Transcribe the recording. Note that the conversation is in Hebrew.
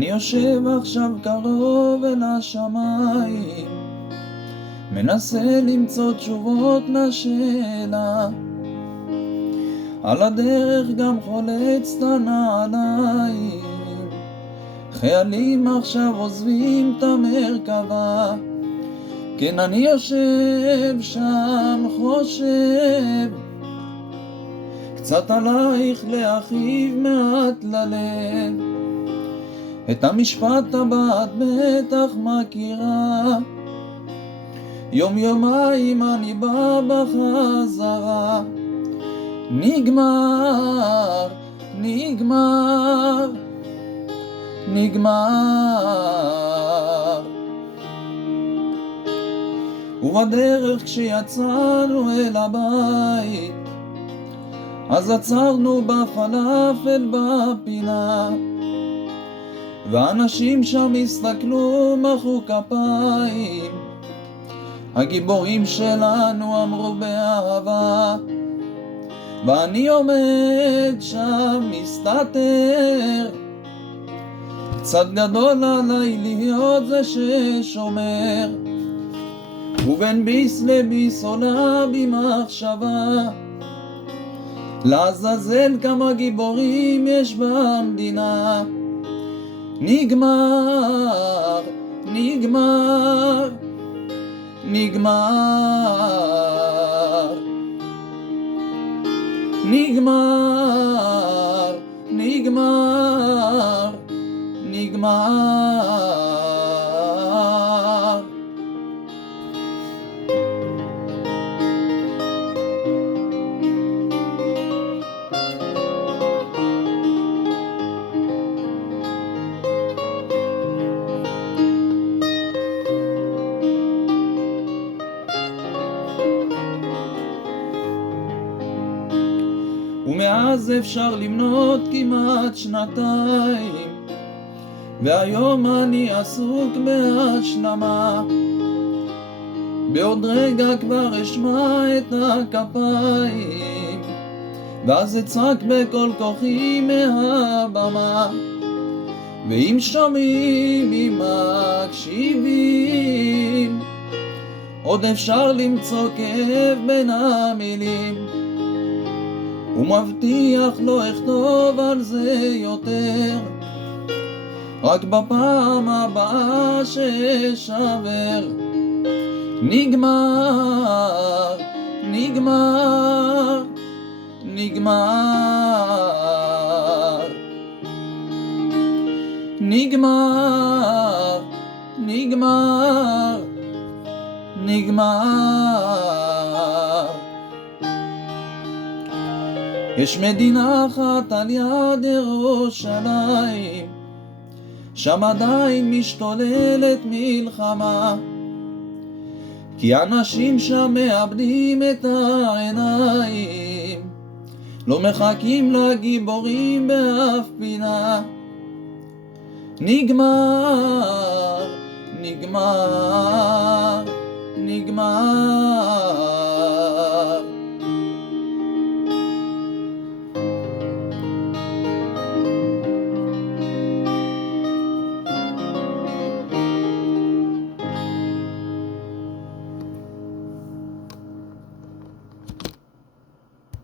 אני יושב עכשיו קרוב אל השמיים, מנסה למצוא תשובות לשאלה. על הדרך גם חולץ את הנעליים, חיילים עכשיו עוזבים את המרכבה. כן, אני יושב שם חושב קצת עלייך להכאיב מעט ללב. את המשפט הבא את בטח מכירה, יום יומיים אני בא בחזרה. נגמר, נגמר, נגמר. ובדרך כשיצאנו אל הבית, אז עצרנו בפלאפל בפינה, ואנשים שם הסתכלו מחאו כפיים. הגיבורים שלנו אמרו באהבה, ואני עומד שם מסתתר. קצת גדול עליי להיות זה ששומר, ובין ביס לביס עולה בי מחשבה, לעזאזל כמה גיבורים יש במדינה. נגמר, נגמר, נגמר. נגמר, נגמר, נגמר. ומאז אפשר למנות כמעט שנתיים, והיום אני עסוק בהשלמה. בעוד רגע כבר אשמע את הכפיים, ואז אצעק בכל כוחי מהבמה. ואם שומעים, אם מקשיבים, עוד אפשר למצוא כאב בין המילים. ומבטיח לא אכתוב על זה יותר, רק בפעם הבאה ששבר. נגמר, נגמר, נגמר. נגמר, נגמר, נגמר. יש מדינה אחת על יד ירושלים, שם עדיין משתוללת מלחמה, כי אנשים שם מאבדים את העיניים, לא מחכים לגיבורים באף פינה. נגמר, נגמר, נגמר.